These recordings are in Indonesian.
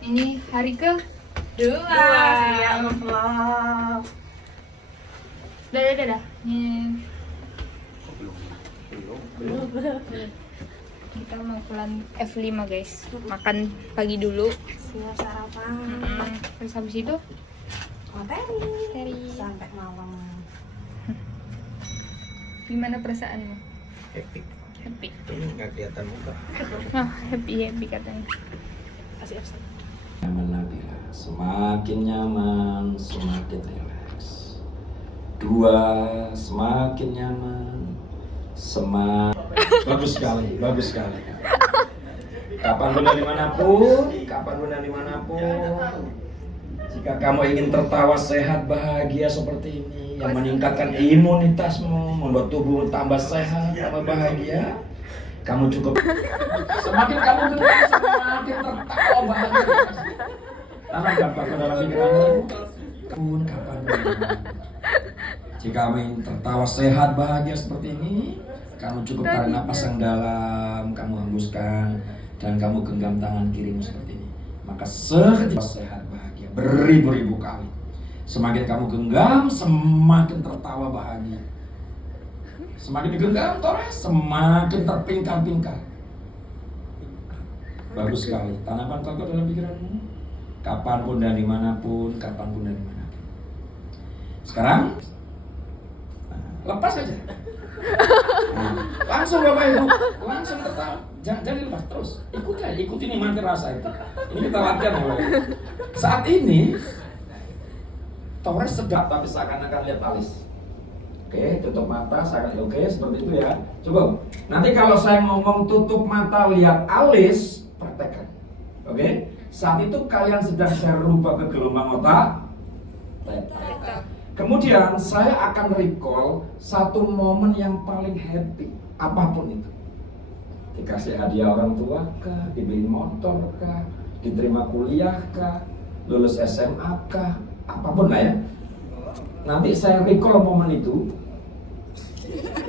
Ini hari ke dua. Ya Allah. Dadah. Ini Belum. kita mau pulang F5 guys. Makan pagi dulu. Siap sarapan. Terus habis itu Materi. Sampai malam. gimana perasaanmu? Epic. Happy. Ini nggak kelihatan muka. Oh, happy katanya. Kasih absen. Nyaman Nabila, semakin nyaman, semakin rileks. Dua, semakin nyaman, bagus sekali. Kapan pun dari manapun, jika kamu ingin tertawa sehat, bahagia seperti ini, yang meningkatkan imunitasmu, membuat tubuh tambah sehat, tambah bahagia, kamu cukup. Semakin kamu tertawa, semakin tertawa bahagia. Tanam gampang ke dalam pikiranmu. Pun kapan pun. Jika kamu ingin tertawa sehat, bahagia seperti ini, kamu cukup tarik napas yang dalam, kamu hembuskan, dan kamu genggam tangan kirimu seperti ini. Maka seketika sehat, bahagia, beribu-ribu kali. Semakin kamu genggam, semakin tertawa bahagia. Semakin digenggam, Torres, semakin terpingkal-pingkal. Bagus sekali. Tanaman kau dalam pikiranmu. Kapanpun dan dimanapun, Sekarang, lepas saja. Langsung Bapak Ibu, langsung tertawa. Jangan dilepas terus. Ikuti nikmati rasa itu. Ini kita latihan ya Bapak Ibu. Saat ini, Torres sedap tapi seakan-akan lihat alis. Oke, tutup mata, oke, seperti itu ya. Cukup. Nanti kalau saya ngomong tutup mata, lihat alis, praktekkan. Oke? Saat itu kalian sedang saya rubah ke gelombang otak. Kemudian saya akan recall satu momen yang paling happy, apapun itu. Dikasih hadiah orang tua kah, dibeliin motor kah, diterima kuliah kah, lulus SMA kah, apapun lah ya. Nanti saya recall momen itu.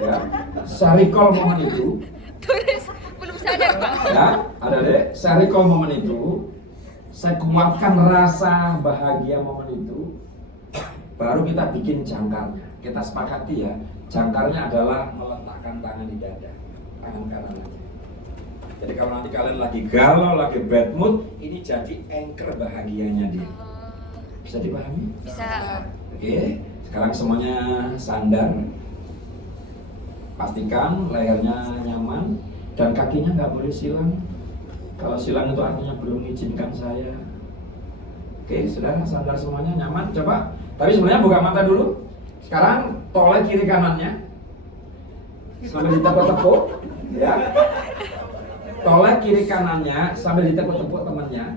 Ya, saya recall momen itu. Terus belum sadar Pak. Ya, ada deh. Saya recall momen itu. Saya kuatkan rasa bahagia momen itu. Baru kita bikin jangkarnya. Kita sepakati ya. Jangkarnya adalah meletakkan tangan di dada, tangan kanan aja. Jadi kalau nanti kalian lagi galau, lagi bad mood, ini jadi anchor bahagianya dia. Bisa dipahami? Bisa. Oke, sekarang semuanya sandar. Pastikan lehernya nyaman dan kakinya nggak boleh silang. Kalau silang itu artinya belum mengizinkan saya. Oke, sudah sandar semuanya, nyaman. Coba. Tapi sebenarnya buka mata dulu. Sekarang toleh kiri kanannya sambil ditepuk-tepuk. Ya. Toleh kiri kanannya sambil ditepuk-tepuk temennya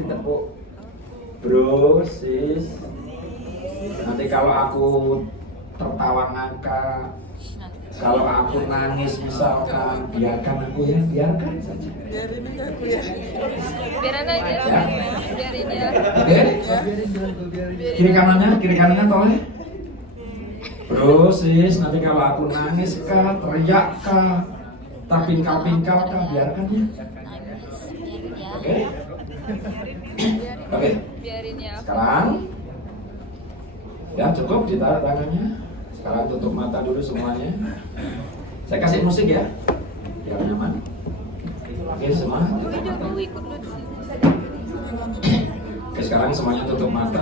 ditepuk. Bro, sis. Nanti kalau aku tertawa ngakak, kalau aku nangis misalkan, biarkan aku ya, biarkan saja. Biarin aja. Ya. Biarin ya. Oke? Kiri kanannya toleh. Bro, sis, nanti kalau aku nangis kah, teriak kah, tak pingkal-pingkal kah, biarkan ya. Oke? Oke. Biarin ya. Sekarang ya cukup ditaruh tangannya. Sekarang tutup mata dulu semuanya. Saya kasih musik ya, biar nyaman. Oke semua. Tutup mata. Oke sekarang semuanya tutup mata.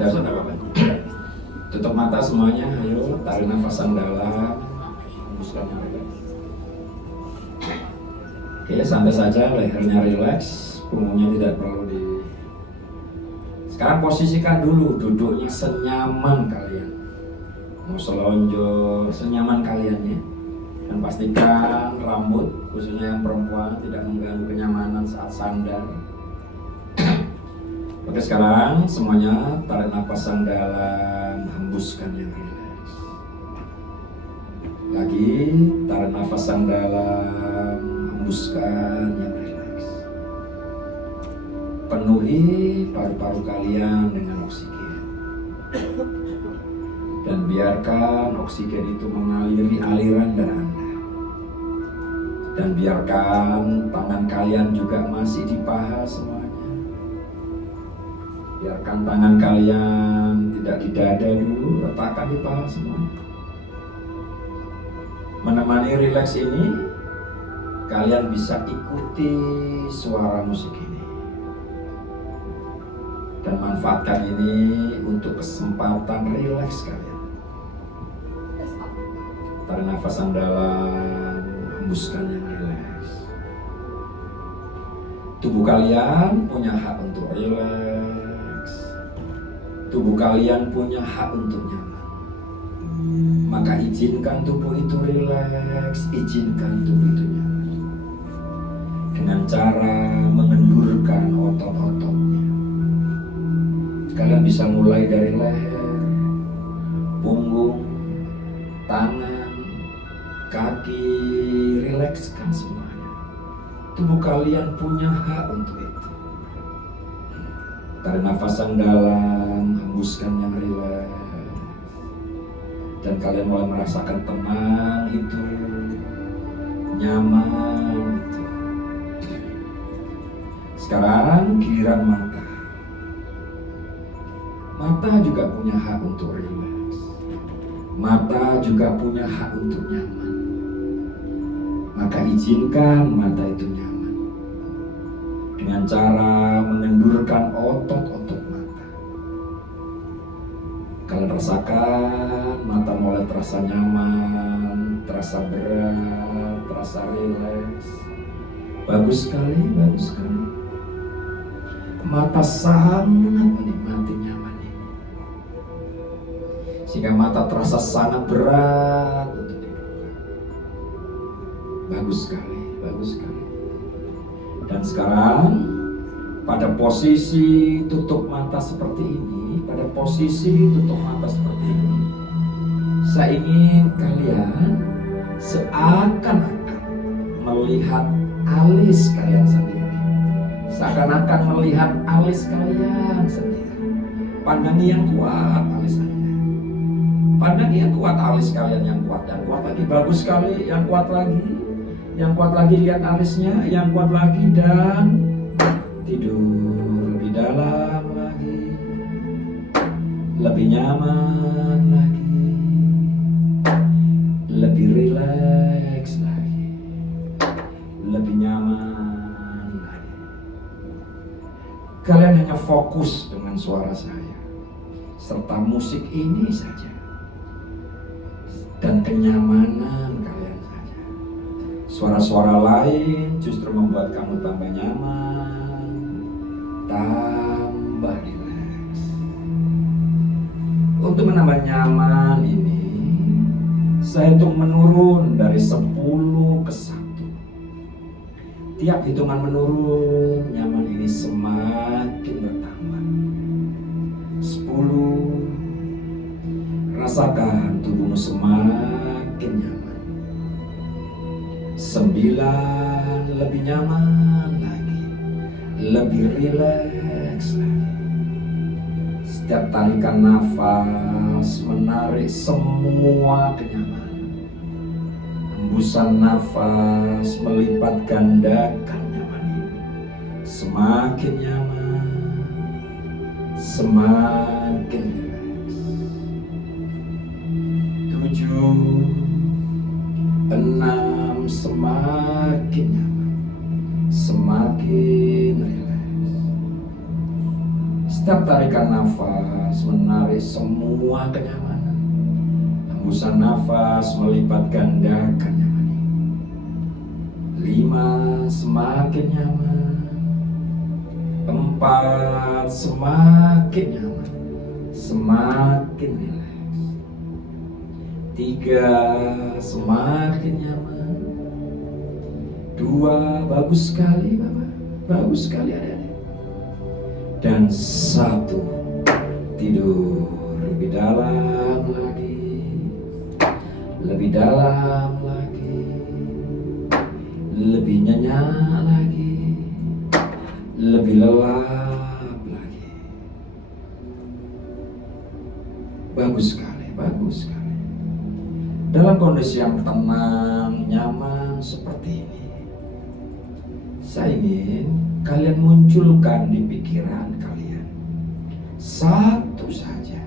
Sudah apa-apa. Tutup mata semuanya. Ayo tarik nafasan dalam. Hembuskan yang rileks. Oke santai saja, lehernya rileks, punggungnya tidak perlu di. Sekarang posisikan dulu duduknya senyaman kalian. Mau selonjor, senyaman kalian ya. Dan pastikan rambut, khususnya yang perempuan, tidak mengganggu kenyamanan saat sandar. Oke sekarang semuanya tarik napas yang dalam, hembuskan yang rileks. Lagi tarik napas yang dalam, hembuskan yang rileks. Penuhi paru-paru kalian dengan oksigen. Dan biarkan oksigen itu mengaliri aliran darah Anda. Dan biarkan tangan kalian juga masih di paha semuanya. Biarkan tangan kalian tidak di dada dulu, letakkan di paha semuanya. Menemani rileks ini, kalian bisa ikuti suara musik ini. Dan manfaatkan ini untuk kesempatan rileks kalian. Tarik nafas yang dalam, hembuskan yang rileks. Tubuh kalian punya hak untuk rileks. Tubuh kalian punya hak untuk nyaman. Maka izinkan tubuh itu rileks, izinkan tubuh itu nyaman. Dengan cara mengendurkan otot-ototnya. Kalian bisa mulai dari leher, punggung, tangan, kaki, rilekskan semuanya. Tubuh kalian punya hak untuk itu. Tarik nafas yang dalam, hembuskan yang rileks. Dan kalian mulai merasakan tenang itu, nyaman itu. Sekarang giliran mata. Mata juga punya hak untuk rileks. Mata juga punya hak untuk nyaman. Maka izinkan mata itu nyaman. Dengan cara mengendurkan otot-otot mata. Kalian rasakan mata mulai terasa nyaman, terasa berat, terasa rileks. Bagus sekali, bagus sekali. Mata sangat menikmati nyaman ini. Sehingga mata terasa sangat berat untuk dibuka. Bagus sekali, bagus sekali. Dan sekarang pada posisi tutup mata seperti ini, pada posisi tutup mata seperti ini, saya ingin kalian seakan-akan melihat alis kalian sendiri. Seakan-akan melihat alis kalian sendiri. Pandangi yang kuat alis Anda. Pandangi yang kuat alis kalian, yang kuat dan kuat lagi. Bagus sekali, yang kuat lagi. Yang kuat lagi, lihat alisnya, yang kuat lagi, dan tidur lebih dalam lagi, lebih nyaman lagi, lebih rileks lagi, lebih nyaman lagi. Kalian hanya fokus dengan suara saya serta musik ini saja dan kenyamanan kalian saja. Suara-suara lain justru membuat kamu tambah nyaman, tambah rileks. Untuk menambah nyaman ini, saya hitung menurun dari 10 ke 1. Tiap hitungan menurun, nyaman ini semakin bertambah. 10, rasakan tubuhmu semakin nyaman. 9, lebih nyaman lagi, lebih rileks lagi. Setiap tarikan nafas menarik semua kenyamanan. Hembusan nafas melipat gandakan nyaman ini. Semakin nyaman, semakin rileks. 7, 6, semakin nyaman, semakin rileks. Setiap tarikan nafas menarik semua kenyamanan. Hembusan nafas melipat gandakan nyaman ini. 5, semakin nyaman. 4, semakin nyaman, semakin rileks. 3, semakin nyaman. 2, bagus sekali Bapak, bagus sekali adik-adik. Dan 1, tidur lebih dalam lagi, lebih dalam lagi, lebih nyenyak lagi, lebih lelap lagi. Bagus sekali, bagus sekali. Dalam kondisi yang tenang, nyaman seperti ini, Saya ingin kalian munculkan di pikiran kalian satu saja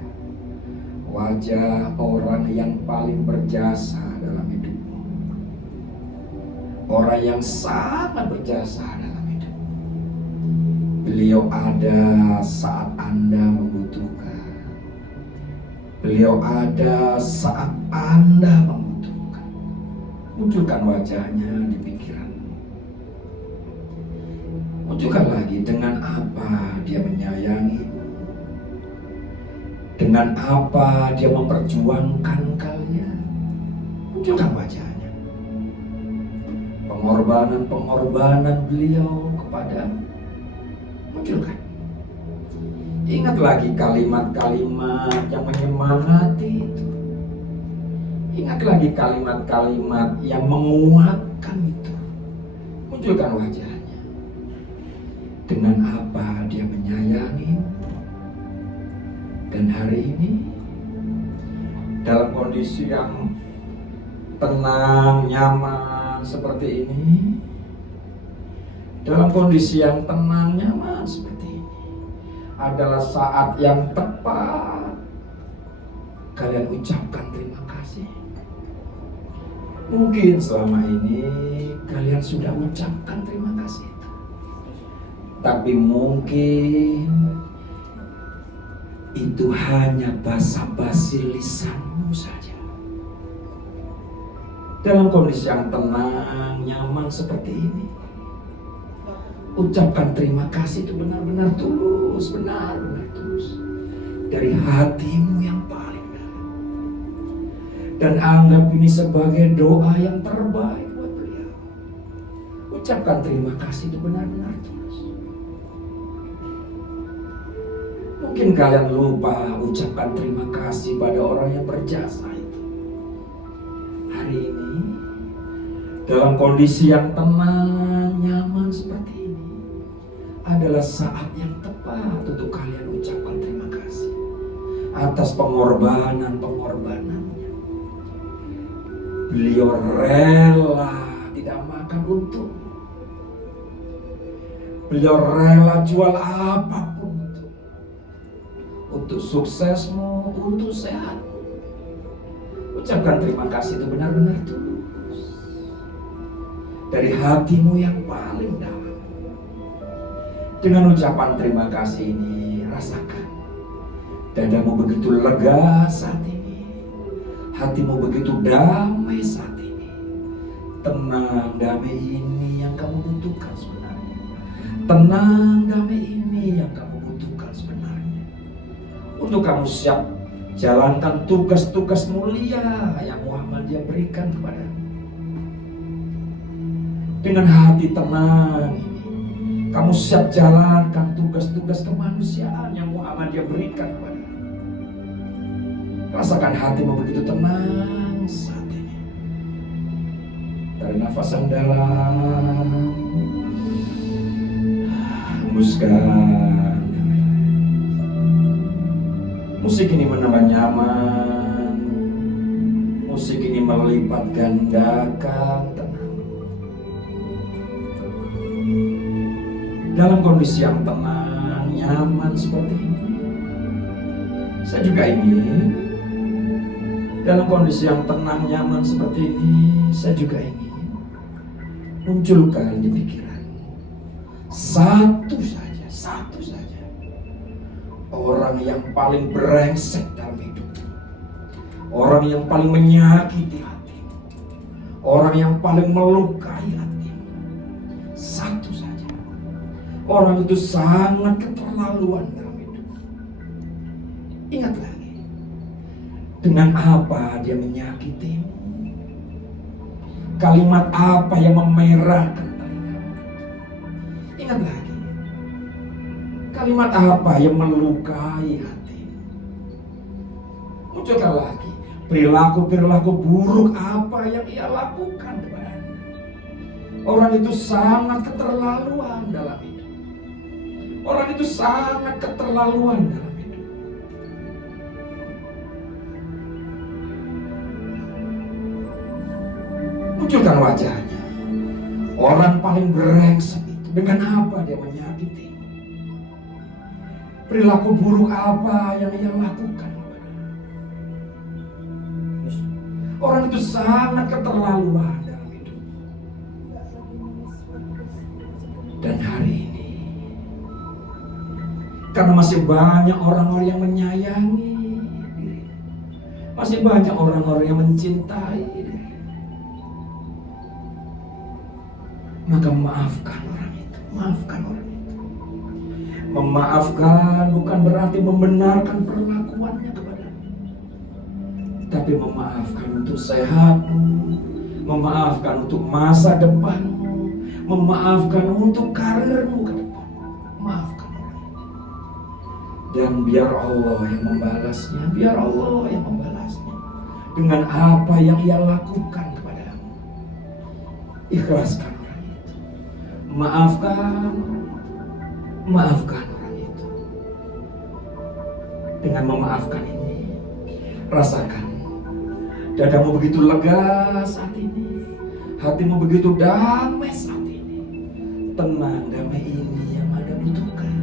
wajah orang yang paling berjasa dalam hidupmu. Orang yang sangat berjasa dalam hidup. Beliau ada saat Anda membutuhkan. Beliau ada saat Anda membutuhkan. Munculkan wajahnya di pikiranmu. Munculkan lagi dengan apa dia menyayangimu. Dengan apa dia memperjuangkan kalian. Munculkan wajahnya. Pengorbanan beliau kepadamu. Munculkan. Ingat lagi kalimat-kalimat yang menyemangati itu. Ingat lagi kalimat-kalimat yang menguatkan itu. Munculkan wajahnya. Dengan apa dia menyayangimu. Dan hari ini dalam kondisi yang tenang, nyaman seperti ini, dalam kondisi yang tenang, nyaman seperti ini, adalah saat yang tepat kalian ucapkan terima kasih. Mungkin selama ini kalian sudah ucapkan terima kasih itu, tapi mungkin itu hanya basa-basi lisanmu saja. Dalam kondisi yang tenang, nyaman seperti ini, ucapkan terima kasih itu benar-benar tulus, benar-benar tulus dari hatimu yang paling dalam. Dan anggap ini sebagai doa yang terbaik buat beliau. Ucapkan terima kasih itu benar-benar tulus. Mungkin kalian lupa ucapkan terima kasih pada orang yang berjasa itu. Hari ini, dalam kondisi yang tenang, nyaman seperti ini, adalah saat yang tepat untuk kalian ucapkan terima kasih atas pengorbanannya. Beliau rela tidak makan untukmu. Beliau rela jual apapun untuk suksesmu, untuk sehatmu. Ucapkan terima kasih itu benar-benar tulus dari hatimu yang paling dalam. Dengan ucapan terima kasih ini, rasakan dadamu begitu lega saat ini, hatimu begitu damai saat ini. Tenang, damai ini yang kamu butuhkan sebenarnya. Tenang, damai ini yang kamu butuhkan sebenarnya. Untuk kamu siap jalankan tugas-tugas mulia yang Muhammadiyah berikan kepadamu. Dengan hati tenang ini, kamu siap jalankan tugas-tugas kemanusiaan yang Muhammadiyah berikan kepadamu. Rasakan hatimu begitu tenang saat ini. Tarik nafas yang dalam, hembuskan. Musik ini menambah nyaman. Musik ini melipat gandakan tenang. Dalam kondisi yang tenang, nyaman seperti ini, saya juga ingin dalam kondisi yang tenang, nyaman seperti ini, saya juga ingin munculkan di pikiranmu satu saja orang yang paling brengsek dalam hidupmu, orang yang paling menyakiti hatimu, orang yang paling melukai hatimu. Satu saja. Orang itu sangat keterlaluan dalam hidupmu. Ingat lagi, dengan apa dia menyakitimu, kalimat apa yang memerahkan telingamu. Ingat lagi, kalimat apa yang melukai hatimu. Munculkan lagi perilaku-perilaku buruk apa yang ia lakukan kepadamu. Orang itu sangat keterlaluan dalam hidup. Orang itu sangat keterlaluan dalam hidup. Munculkan wajahnya. Orang paling brengsek itu Dengan apa dia menyakiti? Perilaku buruk apa yang ia lakukan? Orang itu sangat keterlaluan dalam hidup. Dan hari ini, karena masih banyak orang-orang yang menyayangi diri, masih banyak orang-orang yang mencintai diri, maka maafkan orang itu. Maafkan orang itu. Memaafkan bukan berarti membenarkan perlakuannya kepadamu, tapi memaafkan untuk sehatmu, memaafkan untuk masa depanmu, memaafkan untuk karirmu ke depan. Maafkan orang itu. Dan biar Allah yang membalasnya, biar Allah yang membalasnya dengan apa yang ia lakukan kepadamu. Ikhlaskan orang itu. Maafkan, maafkan orang itu. Dengan memaafkan ini, rasakan dadamu begitu lega saat ini, hatimu begitu damai saat ini. Tenang, damai ini yang Anda butuhkan.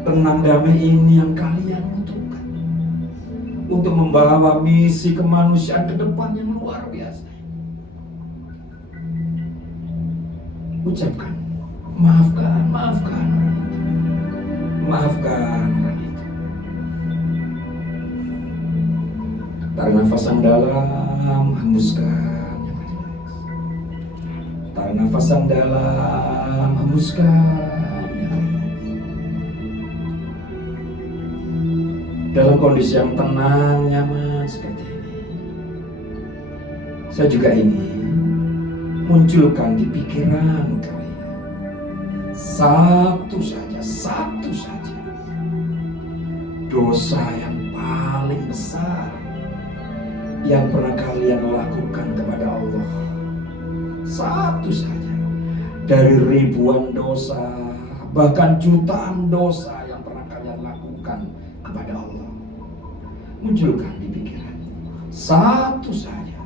Tenang, damai ini yang kalian butuhkan untuk membawa misi kemanusiaan ke depan yang luar biasa. Ucapkan, maafkan, maafkan orang itu. Maafkan orang itu. Tarik nafas yang dalam, hembuskan yang rileks. Tarik nafas yang dalam, hembuskan yang rileks. Dalam kondisi yang tenang, nyaman seperti ini, saya juga ingin munculkan di pikiran kalian satu saja dosa yang paling besar yang pernah kalian lakukan kepada Allah. Satu saja dari ribuan dosa, bahkan jutaan dosa yang pernah kalian lakukan kepada Allah. Munculkan di pikiran satu saja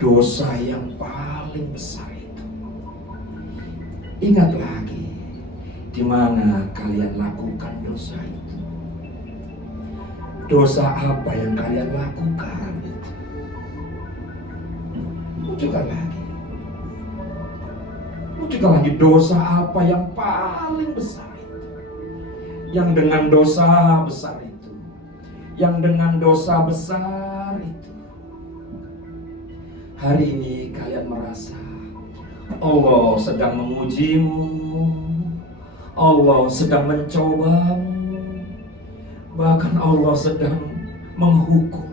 dosa yang paling besar itu. Ingat lagi di mana kalian lakukan dosa itu. Dosa apa yang kalian lakukan itu? Munculkan lagi. Munculkan lagi dosa apa yang paling besar itu. Yang dengan dosa besar itu, yang dengan dosa besar itu, hari ini kalian merasa Allah sedang mengujimu, Allah sedang mencobamu, bahkan Allah sedang menghukum.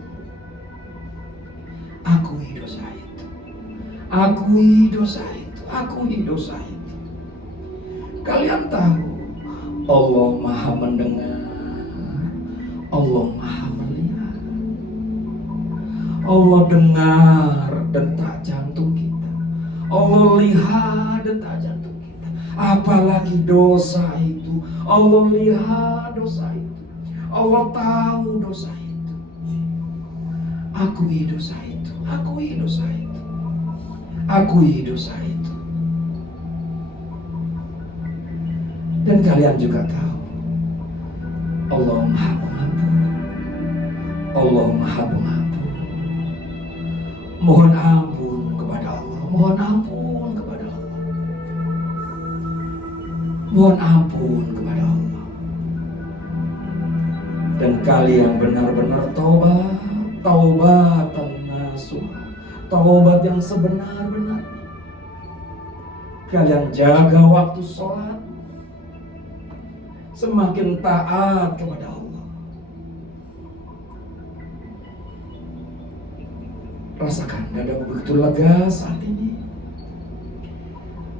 Akui dosa itu, akui dosa itu, akui dosa itu. Kalian tahu Allah Maha mendengar, Allah Maha melihat. Allah dengar detak jantung kita, Allah lihat detak jantung kita. Apalagi dosa itu, Allah lihat dosa itu, Allah tahu dosa itu. Akui dosa itu, akui dosa itu, akui dosa itu. Dan kalian juga tahu Allah Maha Pengampun, Allah Maha Pengampun. Mohon ampun kepada Allah, mohon ampun kepada Allah, mohon ampun kepada Allah. Dan kalian benar-benar taubat, taubatan nasuha, taubat yang sebenar-benarnya. Kalian jaga waktu sholat, semakin taat kepada Allah. Rasakan dadamu begitu lega saat ini,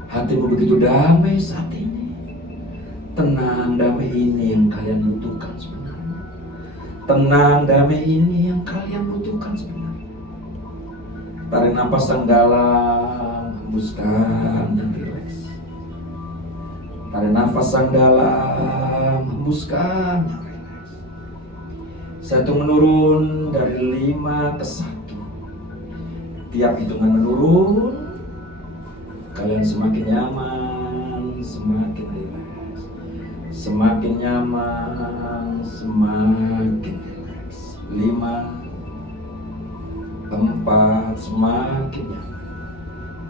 hatimu begitu damai saat ini. Tenang, damai ini yang kalian butuhkan sebenarnya. Tenang, damai ini yang kalian butuhkan sebenarnya. Tarik napas yang dalam, hembuskan dan rileks. Tarik nafas yang dalam, hembuskan yang rileks. Satu menurun dari 5 ke 1. Tiap hitungan menurun, kalian semakin nyaman, semakin Semakin nyaman, semakin relax. 5, 4, semakin nyaman.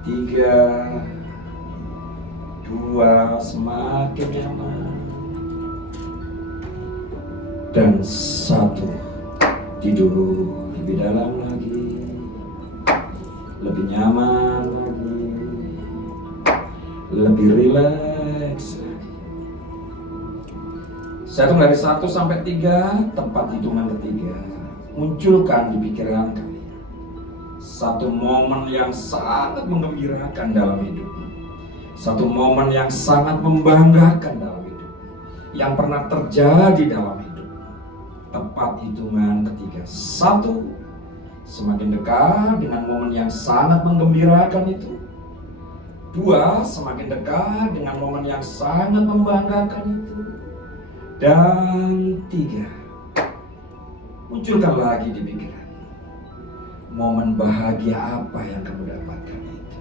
3, 2, semakin nyaman. Dan 1, tidur lebih dalam lagi, lebih nyaman lagi, lebih rileks lagi. Saya hitung dari 1 sampai 3, tepat hitungan ketiga. Munculkan di pikiran kalian satu momen yang sangat menggembirakan dalam hidupmu, satu momen yang sangat membanggakan dalam hidupmu, yang pernah terjadi dalam hidupmu. Tepat hitungan ketiga. 1, semakin dekat dengan momen yang sangat menggembirakan itu. 2, semakin dekat dengan momen yang sangat membanggakan itu. Dan 3, munculkan lagi di pikiran momen bahagia apa yang kamu dapatkan itu.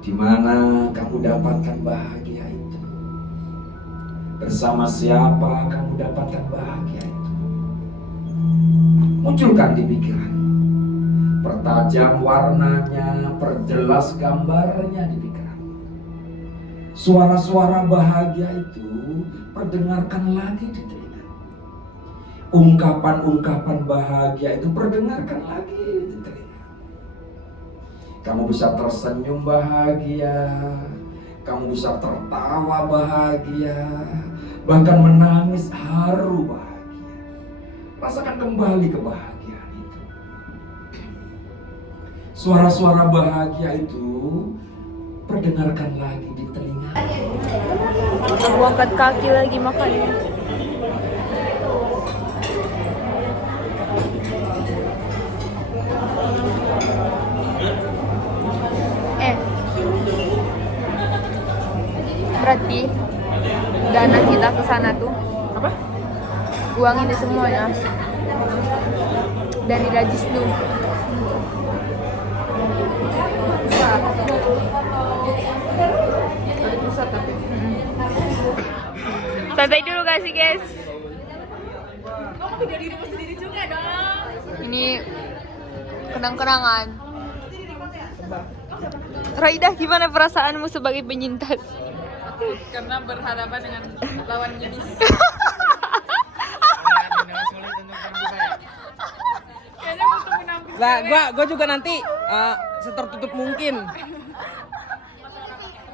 Di mana kamu dapatkan bahagia itu? Bersama siapa kamu dapatkan bahagia itu? Munculkan di pikiran. Pertajam warnanya, perjelas gambarnya di pikiran. Suara-suara bahagia itu perdengarkan lagi di telinga. Ungkapan-ungkapan bahagia itu perdengarkan lagi di telinga. Kamu bisa tersenyum bahagia, kamu bisa tertawa bahagia, bahkan menangis haru bahagia. Rasakan kembali kebahagiaan itu. Suara-suara bahagia itu perdengarkan lagi di telinga. Aku angkat kaki lagi makanya. Berarti dana kita ke sana tuh Apa? uang ini semuanya dari Rajis tuh. Pusat tapi. Santai dulu kasih guys. Kamu video dirimu sendiri juga dong. Ini kenang-kenangan. Raidah, gimana perasaanmu sebagai penyintas? Karena berhadapan dengan lawan jenis. Kayaknya butuh menampil. Lah, gua juga nanti setertutup mungkin.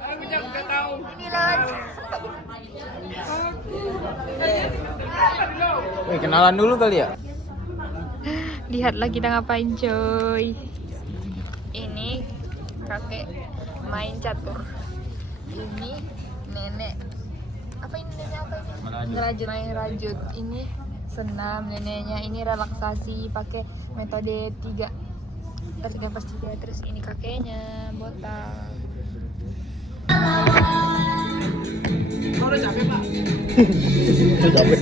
Aku juga nggak tahu. Ini Raj. Wih, kenalan dulu kali ya. Lihatlah kita ngapain coy. Ini kakek main catur. Ini nenek. Apa ini nenek apa ini? Ngerajut. Main rajut. Ini senam neneknya. Ini relaksasi pakai metode 3. Tarik nafas 3. Terus ini kakeknya botak. Udah capek, Pak. Udah capek.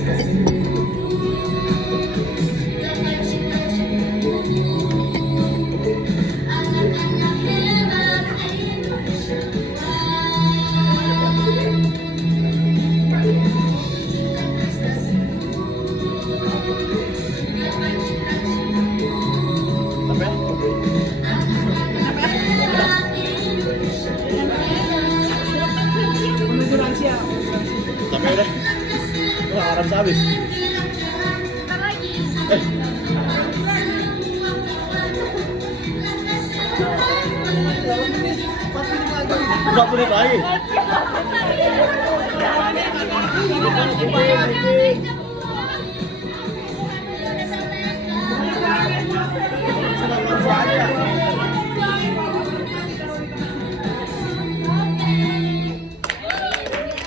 Capek deh. Wah, harus habis. Nggak boleh lagi.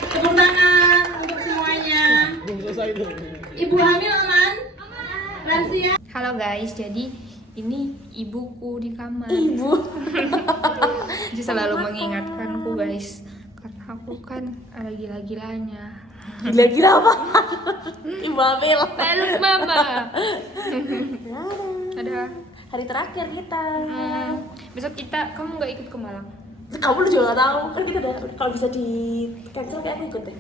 Tepuk tangan untuk semuanya. Belum selesai itu. Ibu hamil aman? Lansia? Halo guys, jadi ini ibuku di kamar. Ibu. Dia selalu mengingatkanku guys, karena aku kan ada gila-gilanya. Gila-gila apa? Ibu hamil. Peluk mama. Ada. Hari terakhir kita. Besok kita, kamu nggak ikut ke Malang? Kamu juga gak tahu kan kita udah kalau bisa di cancel kayak aku ikut deh.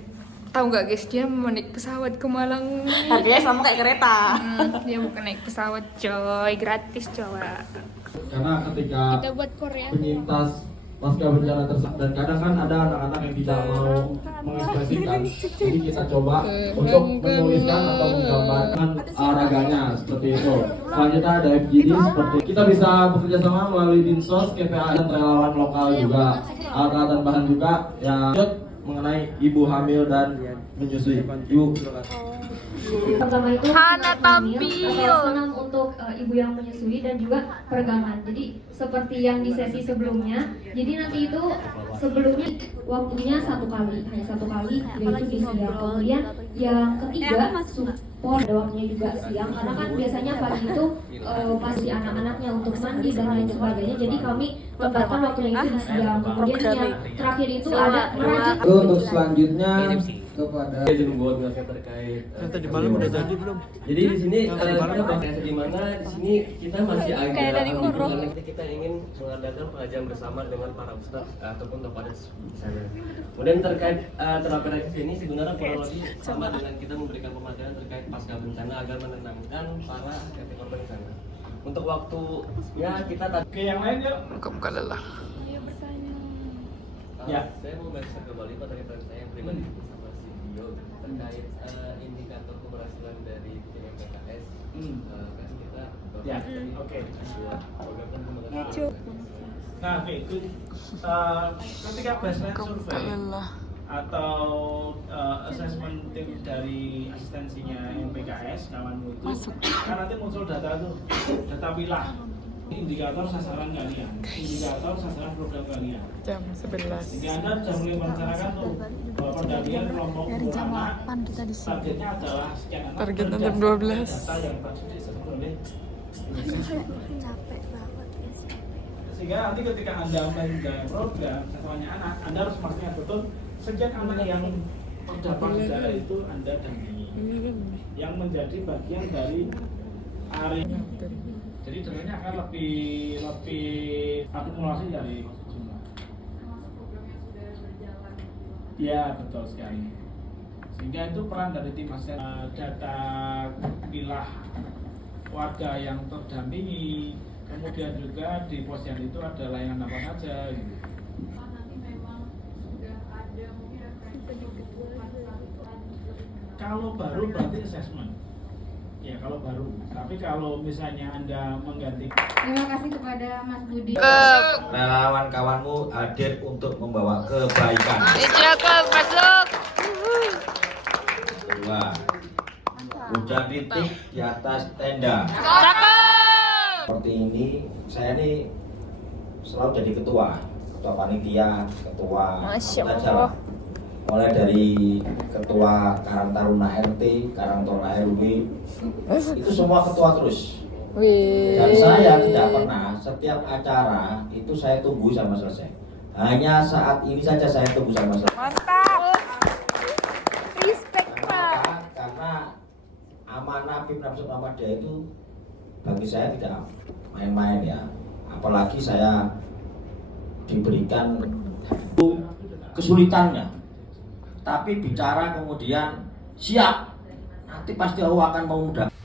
Tahu nggak guys, dia mau naik pesawat ke Malang. Harganya sama kayak kereta. Dia bukan naik pesawat coy, gratis coba. Karena ketika Kita buat Korea. penyintas pasca bencana tersebut, dan kadang kan ada anak-anak yang tidak mau mengekspresikan, jadi kita coba untuk menuliskan atau menggambarkan olahraganya seperti itu. Selanjutnya ada FGD, seperti kita bisa bekerja sama melalui Dinsos, KPA dan relawan lokal juga, alat-alat bahan juga yang mengenai ibu hamil dan menyusui. Ibu Pertama itu Hana tampil. atau senam untuk ibu yang menyusui dan juga peregangan. Jadi seperti yang di sesi sebelumnya. Jadi nanti itu sebelumnya waktunya satu kali, hanya satu kali yaitu di siang. Kemudian yang ketiga support ada waktunya juga siang karena kan biasanya pagi itu pasti anak-anaknya untuk mandi dan lain sebagainya. Jadi kami tempatkan waktunya itu di siang. Kemudian yang terakhir itu ada merajut. untuk selanjutnya kepada izin buat ngasih terkait Tadi malam udah jadi belum? jadi di sini kita bahas di mana di sini kita masih agak ambigu karena kita ingin mengadakan pengajian bersama dengan para ustadz ataupun kepada di sana. Kemudian terkait terapi reaksi ini sebenarnya kurang lebih sama dengan kita memberikan pemajaran terkait pasca bencana agar menenangkan para korban di sana. Untuk waktunya kita Oke, yang lain yuk. Buka lelah. Ya. Saya mau baca kembali pertanyaan saya yang pribadi sama si Dio terkait indikator keberhasilan dari tim PKS. Kan kita Ya, oke. buat program pengembangan. Nah, oke, itu ketika baseline survei atau assessment tim dari asistensinya yang PKS kawanmu itu kan nanti muncul data tuh, data pilah indikator sasaran kalian, indikator sasaran program kalian. Jam 11. Jadi Anda sudah mulai merencanakan tuh bahwa pendampingan kelompok anak targetnya adalah sekian anak. Targetnya jam 12. Data yang tadi disebut oleh sehingga nanti ketika Anda menjalankan program satuannya anak, Anda harus memastikan betul sekian anak yang terdapat di daerah itu Anda dampingi, yang menjadi bagian dari area. Jadi tentunya akan lebih akumulasi dari jumlah. Ya betul sekali. Sehingga itu peran dari tim asisten data pilah warga yang terdampingi, kemudian juga di posyandu itu ada layanan apa saja gitu. Kalau baru berarti assessment. Ya kalau baru. Tapi kalau misalnya Anda mengganti. Terima kasih kepada Mas Budi. Relawan kawanmu hadir untuk membawa kebaikan. Masuk. Kedua, hujan titik di atas tenda. Seperti ini, saya ini selalu jadi ketua panitia, ketua Masya apa saja Allah. lah. Mulai dari ketua Karang Taruna RT, Karang Taruna RW, itu semua ketua terus. Dan saya tidak pernah setiap acara itu saya tunggu sampai selesai. Hanya saat ini saja saya tunggu sampai selesai. Mantap. Respect Pak. Karena amanah Pim Namsud Muhammadiyah itu bagi saya tidak main-main ya. Apalagi saya diberikan kesulitannya. Tapi bicara kemudian siap, nanti pasti Allah akan memudahkan.